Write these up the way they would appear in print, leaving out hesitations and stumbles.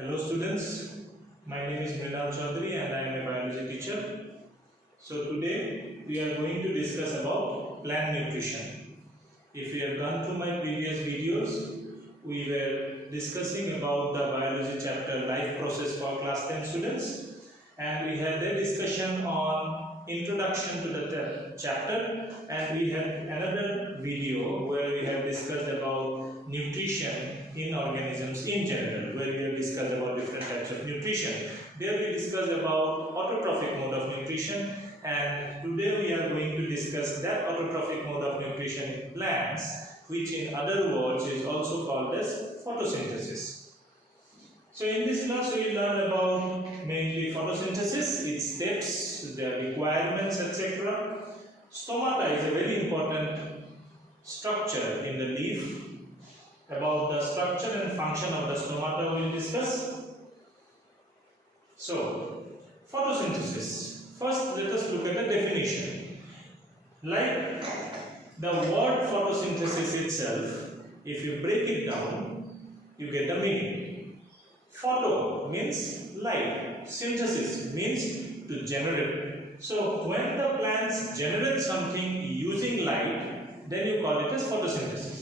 Hello students, my name is Chaudhary and I am a biology teacher. So today we are going to discuss about plant nutrition. If you have gone through my previous videos, we were discussing about the biology chapter life process for class 10 students, and we had a discussion on introduction to the chapter, and we had another video where we have discussed about nutrition in organisms in general, where we have discussed about different types of nutrition. There we discussed about autotrophic mode of nutrition, and today we are going to discuss that autotrophic mode of nutrition in plants, which in other words is also called as photosynthesis. So in this class we will learn about mainly photosynthesis, its steps, their requirements, etc. Stomata is a very important structure in the leaf. About the structure and function of the stomata we will discuss. So, photosynthesis. First, let us look at the definition. Like the word photosynthesis itself, if you break it down, you get the meaning. Photo means light, synthesis means to generate. So, when the plants generate something using light, then you call it as photosynthesis.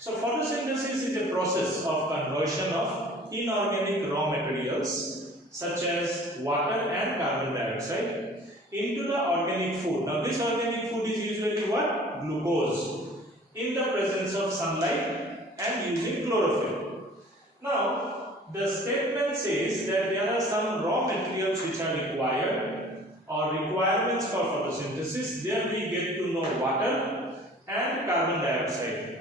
So photosynthesis is a process of conversion of inorganic raw materials such as water and carbon dioxide into the organic food. Now this organic food is usually what? Glucose, in the presence of sunlight and using chlorophyll. Now the statement says that there are some raw materials which are required or requirements for photosynthesis. There we get to know water and carbon dioxide.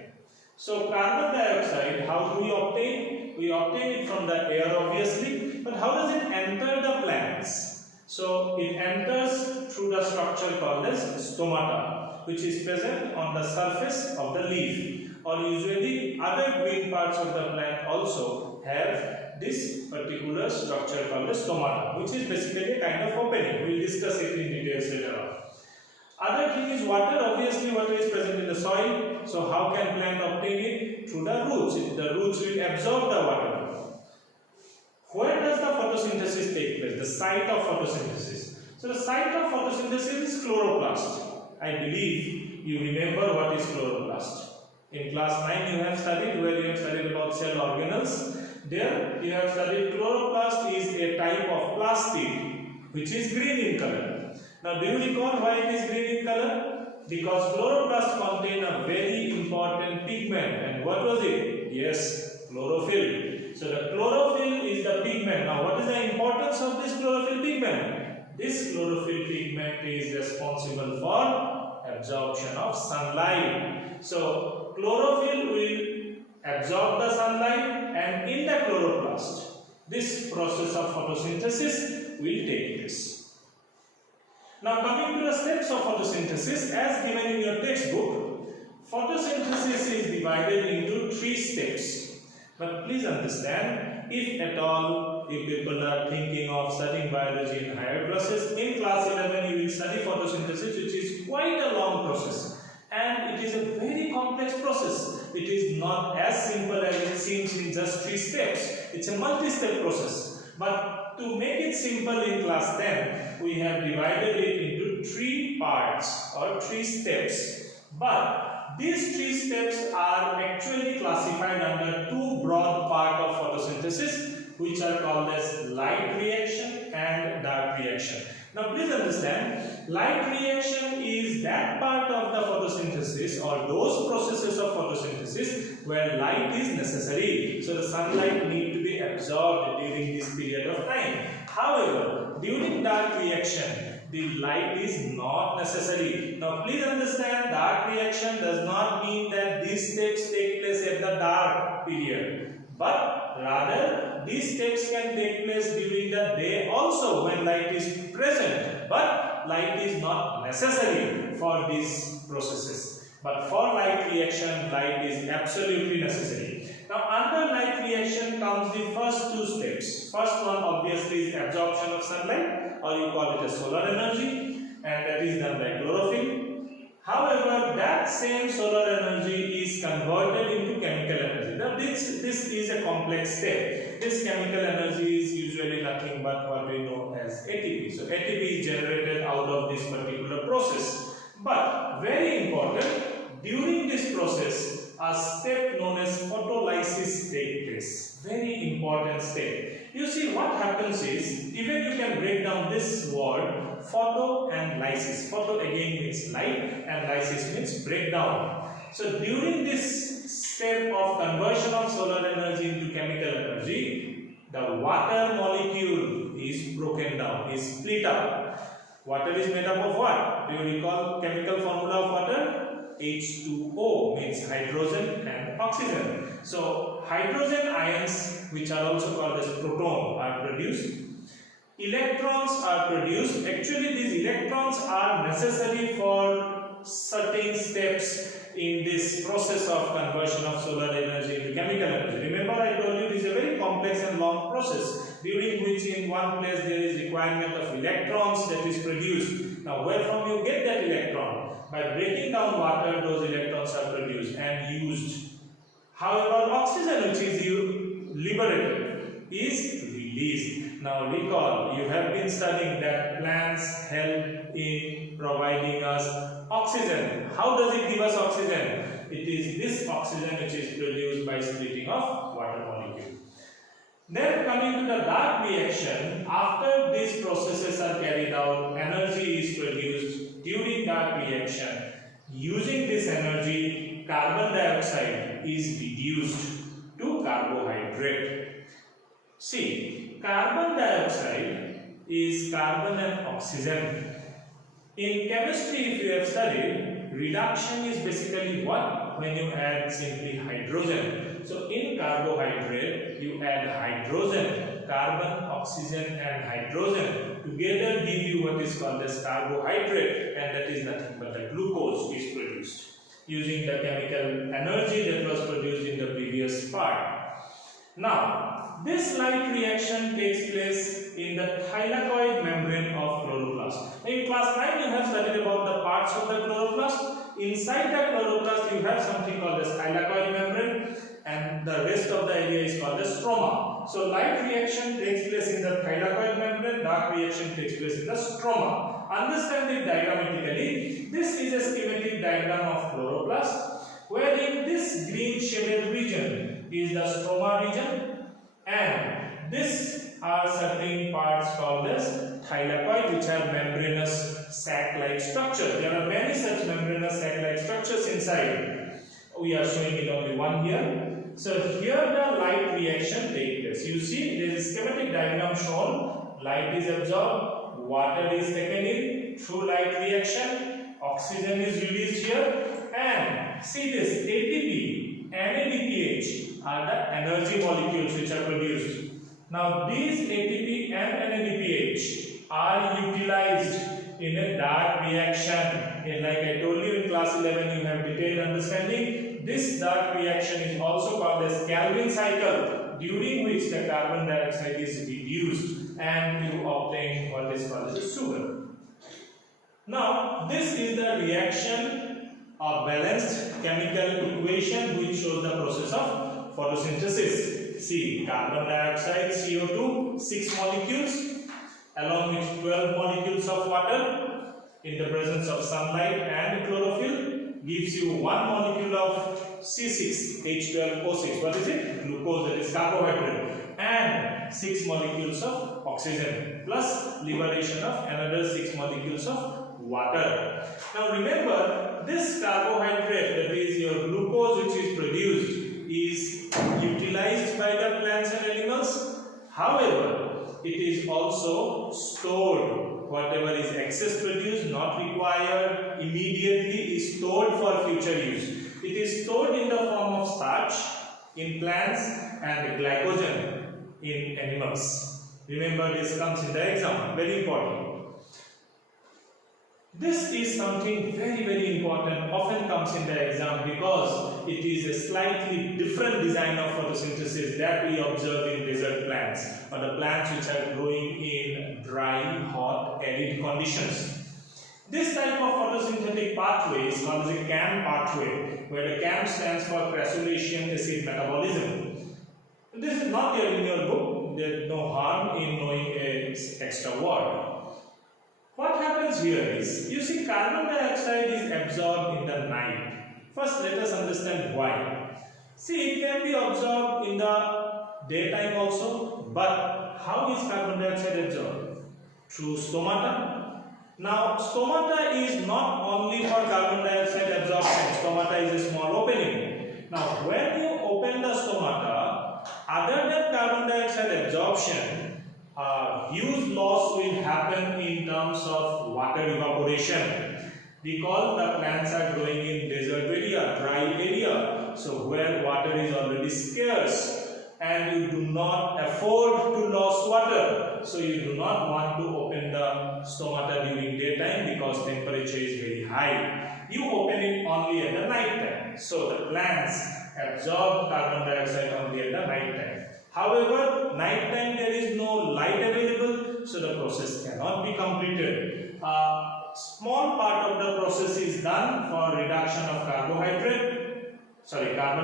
So carbon dioxide, how do we obtain? We obtain it from the air obviously, but how does it enter the plants? So it enters through the structure called as stomata, which is present on the surface of the leaf, or usually other green parts of the plant also have this particular structure called as stomata, which is basically a kind of opening. We will discuss it in details later on. Other thing is water. Obviously water is present in the soil, so how can plant obtain it? Through the roots. The roots will absorb the water. Where does the photosynthesis take place? The site of photosynthesis. So the site of photosynthesis is chloroplast. I believe you remember what is chloroplast. In class 9 you have studied, where you have studied about cell organelles. There you have studied chloroplast is a type of plastic which is green in color. Now, do you recall why it is green in color? Because chloroplast contain a very important pigment. And what was it? Yes, chlorophyll. So, the chlorophyll is the pigment. Now, what is the importance of this chlorophyll pigment? This chlorophyll pigment is responsible for absorption of sunlight. So, chlorophyll will absorb the sunlight, and in the chloroplast, this process of photosynthesis will take place. Now coming to the steps of photosynthesis, as given in your textbook, photosynthesis is divided into 3 steps. But please understand, if at all you people are thinking of studying biology in higher classes, in class 11 you will study photosynthesis, which is quite a long process. And it is a very complex process. It is not as simple as it seems in just 3 steps. It's a multi-step process. But to make it simple in class 10, we have divided it into 3 parts or 3 steps. But these 3 steps are actually classified under 2 broad parts of photosynthesis, which are called as light reaction and dark reaction. Now please understand, light reaction is that part of the photosynthesis or those processes of photosynthesis where light is necessary. So the sunlight needs to be absorbed during this period of time. However, during dark reaction, the light is not necessary. Now please understand, dark reaction does not mean that these steps take place at the dark period, but rather these steps can take place during the day also when light is present, but light is not necessary for these processes. But for light reaction, light is absolutely necessary. Now under light reaction comes the first 2 steps. First one obviously is absorption of sunlight, or you call it a solar energy, and that is done by chlorophyll. However, that same solar energy is converted into chemical energy. The Now this is a complex step. This chemical energy is usually nothing but what we know as ATP. So ATP is generated out of this particular process. But very important, during this process, a step known as photolysis takes place. Very important step. You see, what happens is, even you can break down this word photo and lysis. Photo again means light and lysis means breakdown. So during this step of conversion of solar energy into chemical energy, the water molecule is broken down, is split up. Water is made up of what? Do you recall chemical formula of water? H2O means hydrogen and oxygen. So hydrogen ions, which are also called as proton, are produced. Electrons are produced. Actually, these electrons are necessary for certain steps in this process of conversion of solar energy into chemical energy. Remember, I told you it is a very complex and long process, during which in one place there is requirement of electrons that is produced. Now, where from you get that electron? By breaking down water, those electrons are produced and used. However, oxygen, which is liberated, is released. Now recall, you have been studying that plants help in providing us oxygen. How does it give us oxygen? It is this oxygen which is produced by splitting of water molecule. Then coming to the dark reaction, after these processes are carried out, energy is produced during dark reaction. Using this energy, carbon dioxide is reduced to carbohydrate. See, carbon dioxide is carbon and oxygen. In chemistry, if you have studied, reduction is basically what? When you add simply hydrogen. So in carbohydrate, you add hydrogen, carbon, oxygen and hydrogen together give you what is called as carbohydrate, and that is nothing but the glucose is produced using the chemical energy that was produced in the previous part. Now, this light reaction takes place in the thylakoid membrane of chloroplast. In class 9, you have studied about the parts of the chloroplast. Inside the chloroplast, you have something called as thylakoid membrane, and the rest of the area is called as stroma. So, light reaction takes place in the thylakoid membrane, dark reaction takes place in the stroma. Understand it diagrammatically. This is a schematic diagram of chloroplast, wherein this green shaded region is the stroma region, and this are certain parts called as thylakoid, which are membranous sac-like structures. There are many such membranous sac-like structures inside. We are showing it only one here. So here the light reaction takes place. You see, there is a schematic diagram shown. Light is absorbed, water is taken in through light reaction, oxygen is released here, and see this ATP, NADPH are the energy molecules which are produced. Now these ATP and NADPH are utilized in a dark reaction. And like I told you in class 11, you have detailed understanding. This dark reaction is also called as Calvin cycle, during which the carbon dioxide is reduced and you obtain what is called as sugar. Now this is the reaction of balanced chemical equation which shows the process of photosynthesis. See, carbon dioxide, CO2, 6 molecules along with 12 molecules of water in the presence of sunlight and chlorophyll gives you 1 molecule of C6, H12O6. What is it? Glucose, that is carbohydrate, and 6 molecules of oxygen plus liberation of another 6 molecules of water. Now remember, this carbohydrate, that is your glucose which is produced, is utilized by the plants and animals. However, it is also stored. Whatever is excess produced, not required immediately, is stored for future use. It is stored in the form of starch in plants and glycogen in animals. Remember, this comes in the exam, very important. This is something very important, often comes in the exam because it is a slightly different design of photosynthesis that we observe in desert plants or the plants which are growing in dry, hot, arid conditions. This type of photosynthetic pathway is called the CAM pathway, where the CAM stands for crassulacean acid metabolism. This is not there in your book. There is no harm in knowing an extra word. What happens here is, you see, carbon dioxide is absorbed in the night. First, let us understand why. See, it can be absorbed in the daytime also, but how is carbon dioxide absorbed? Through stomata. Now, stomata is not only for carbon dioxide absorption. Stomata is a small opening. Now, when you open the stomata, other than carbon dioxide absorption, huge loss will happen in terms of water evaporation, because the plants are growing in desert area, dry area, so where water is already scarce and you do not afford to lose water, so you do not want to open the stomata during daytime because temperature is very high. You open it only at the night time, so the plants absorb carbon dioxide only at the night time. However, night time there is no light available, so the process cannot be completed. A small part of the process is done for reduction of carbon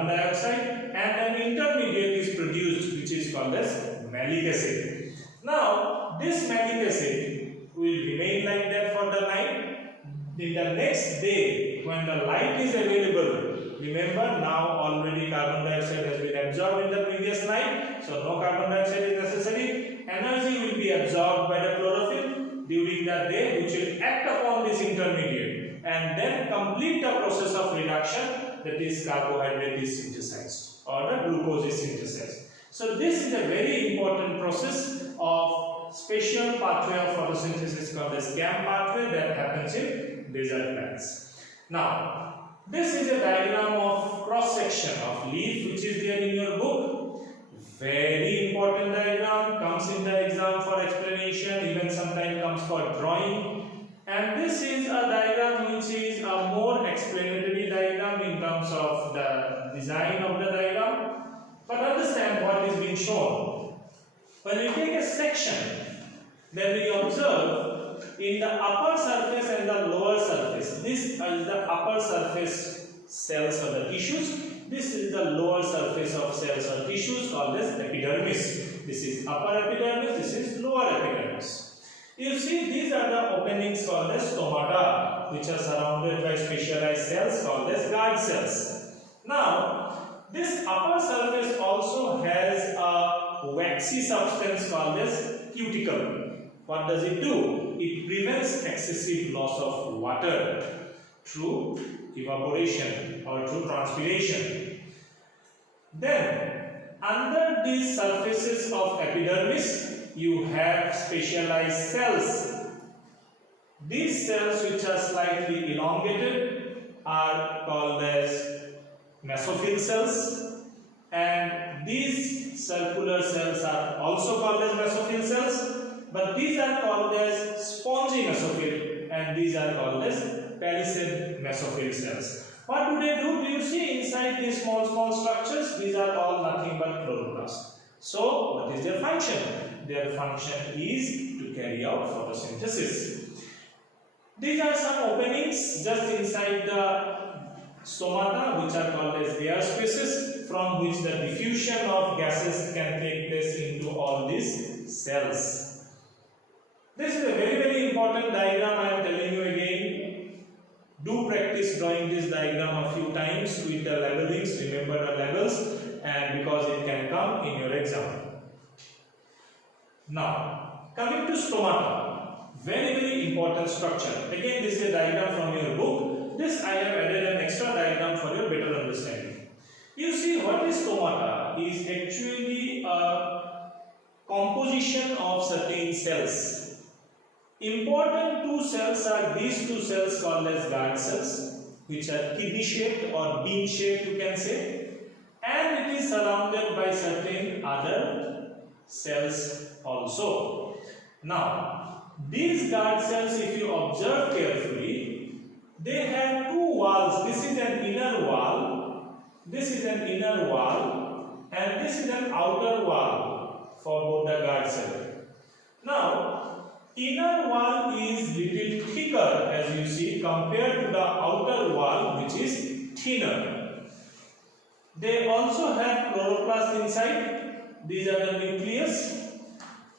dioxide, and an intermediate is produced which is called as malic acid. Now, this malic acid will remain like that for the night. In the next day, when the light is available, remember now already carbon dioxide has been absorbed in the previous night, so no carbon dioxide is necessary. Energy will be absorbed by the chlorophyll during the day, which will act upon this intermediate and then complete the process of reduction, that is carbohydrate is synthesized or the glucose is synthesized. So this is a very important process of special pathway of photosynthesis called as CAM pathway that happens in desert plants. Now, this is a diagram of cross section of leaf which is there in your book. Very important diagram, comes in the exam for explanation, even sometimes comes for drawing. And this is a diagram which is a more explanatory diagram in terms of the design of the diagram. But understand what is being shown. When we take a section, then we observe in the upper surface and the lower surface. This is the upper surface cells or the tissues. This is the lower surface of cells or tissues called as epidermis. This is upper epidermis, this is lower epidermis. You see, these are the openings called as stomata, which are surrounded by specialized cells called as guard cells. Now, this upper surface also has a waxy substance called as cuticle. What does it do? It prevents excessive loss of water through evaporation or through transpiration. Then, under these surfaces of epidermis, you have specialized cells. These cells, which are slightly elongated, are called as mesophyll cells, and these circular cells are also called as mesophyll cells, but these are called as spongy mesophyll, and these are called as palisade mesophyll cells. What do they do? Do you see inside these small structures? These are all nothing but chloroplasts. So, what is their function? Their function is to carry out photosynthesis. These are some openings just inside the stomata, which are called as air spaces, from which the diffusion of gases can take place into all these cells. This is a very important diagram. I am telling you again. Do practice drawing this diagram a few times with the labelings. Remember the labels, and because it can come in your exam. Now, coming to stomata, very important structure. Again, this is a diagram from your book. This I have added an extra diagram for your better understanding. You see, what is stomata is actually a composition of certain cells. Important two cells are these two cells called as guard cells, which are kidney shaped or bean shaped, you can say, and it is surrounded by certain other cells also. Now, these guard cells, if you observe carefully, they have two walls. This is an inner wall, this is an inner wall, and this is an outer wall for both the guard cells. Now, inner wall is little thicker as you see compared to the outer wall which is thinner. They also have chloroplast inside. These are the nucleus.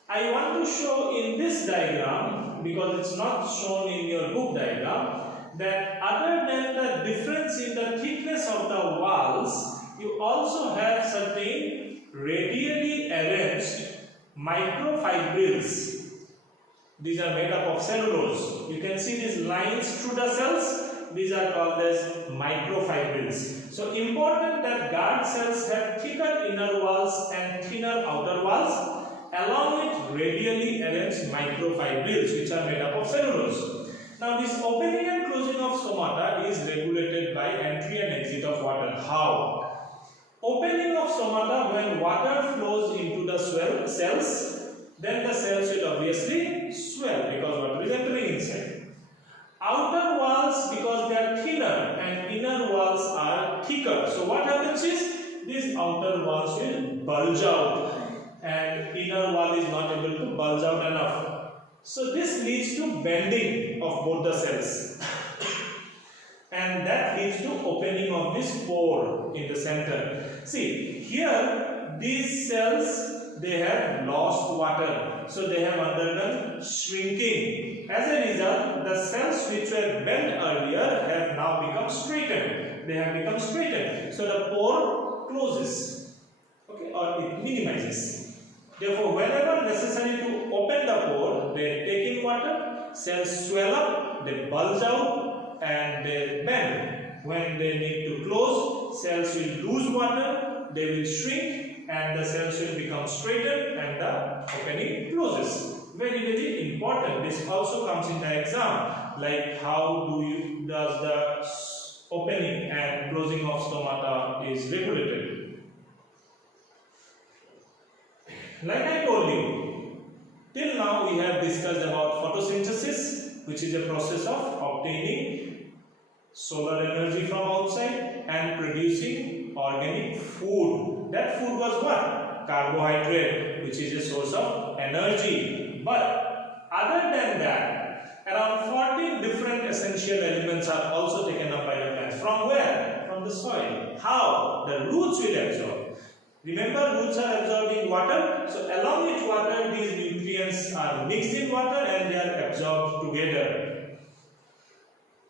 I want to show in this diagram, because it's not shown in your book diagram, that other than the difference in the thickness of the walls, you also have certain radially arranged microfibrils. These are made up of cellulose. You can see these lines through the cells. These are called as microfibrils. So important that guard cells have thicker inner walls and thinner outer walls, along with radially arranged microfibrils which are made up of cellulose. Now this opening and closing of stomata is regulated by entry and exit of water. How? Opening of stomata, when water flows into the cells, then the cells will obviously swell because water is entering inside. Outer walls, because they are thinner and inner walls are thicker. So what happens is these outer walls will bulge out and inner wall is not able to bulge out enough. So this leads to bending of both the cells and that leads to opening of this pore in the center. See, here these cells, they have lost water, so they have undergone shrinking. As a result, the cells which were bent earlier have now become straightened. They have become straightened. So the pore closes, okay, or it minimizes. Therefore, whenever necessary to open the pore, they take in water, cells swell up, they bulge out and they bend. When they need to close, cells will lose water, they will shrink and the cells will become straightened and the opening closes. Very, very important. This also comes in the exam, like how does the opening and closing of stomata is regulated. Like I told you, till now we have discussed about photosynthesis, which is a process of obtaining solar energy from outside and producing organic food. That food was what? Carbohydrate, which is a source of energy. But other than that, around 14 different essential elements are also taken up by the plants. From where? From the soil. How? The roots will absorb. Remember, roots are absorbing water. So along with water, these nutrients are mixed in water and they are absorbed together.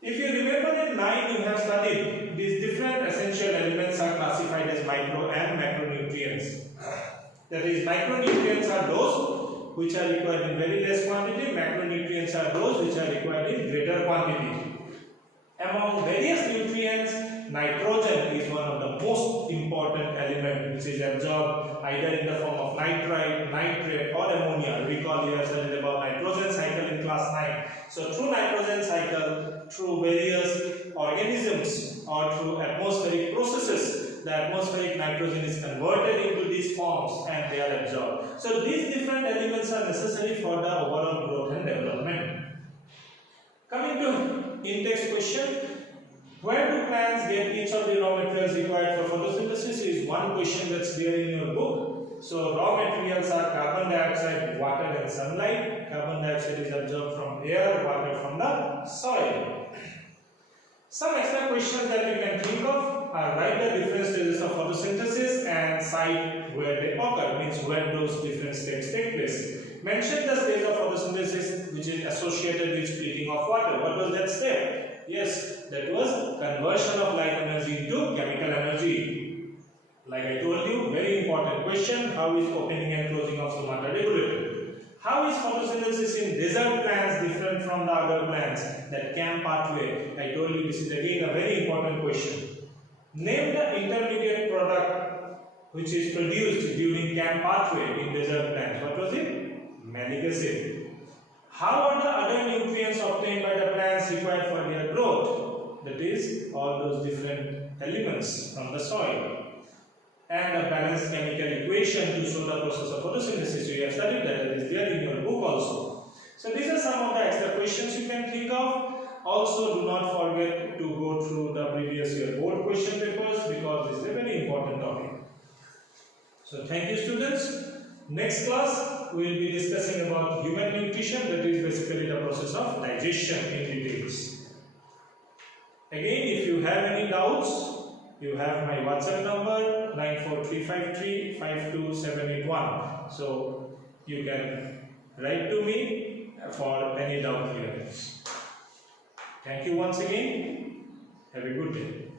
If you remember in 9, you have studied these different essential elements are classified as micro and macronutrients. That is, micronutrients are those which are required in very less quantity. Macronutrients are those which are required in greater quantity. Among various nutrients, nitrogen is one of the most important element which is absorbed either in the form of nitrite, nitrate or ammonia. Recall you have studied about nitrogen cycle in class 9. So through nitrogen cycle, through various organisms or through atmospheric processes, the atmospheric nitrogen is converted into these forms and they are absorbed. So these different elements are necessary for the overall growth and development. Coming to in-text question, where do plants get each of the raw materials required for photosynthesis is one question that's there in your book. So raw materials are carbon dioxide, water and sunlight. Carbon dioxide is absorbed from air, water from the soil. Some extra questions that you can think of are write the different stages of photosynthesis and cite where they occur, means where those different steps take place. Mention the stage of photosynthesis which is associated with splitting of water. What was that step? Yes, that was conversion of light energy into chemical energy. Like I told you, very important question, how is opening and closing of stomata regulated? How is photosynthesis in desert plants different from the other plants? That CAM pathway, I told you this is again a very important question. Name the intermediate product which is produced during CAM pathway in desert plants. What was it? Malic acid. How are the other nutrients obtained by the plants required for their growth? That is, all those different elements from the soil. And a balanced chemical equation to show the process of photosynthesis. You have studied that, that is there in your book also. So these are some of the extra questions you can think of. Also, do not forget to go through the previous year board question papers because this is a very important topic. So thank you students. Next class we will be discussing about human nutrition, that is basically the process of digestion in details. Again, if you have any doubts, you have my WhatsApp number 94353 So you can write to me for any doubt clearance. Thank you once again. Have a good day.